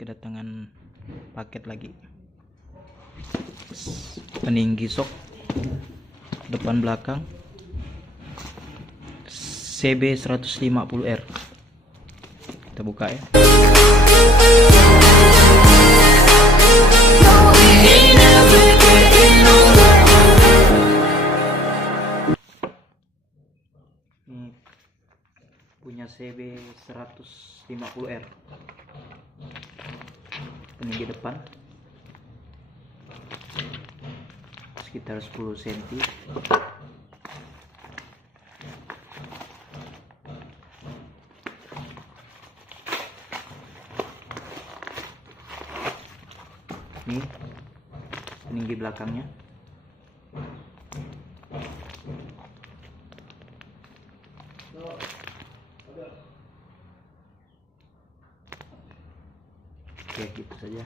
kedatangan paket lagi. Peninggi sok depan belakang CB 150R. Kita buka ya. Ini punya CB 150R. Peninggi depan sekitar 10 cm. Ini peninggi belakangnya. Oke, gitu saja.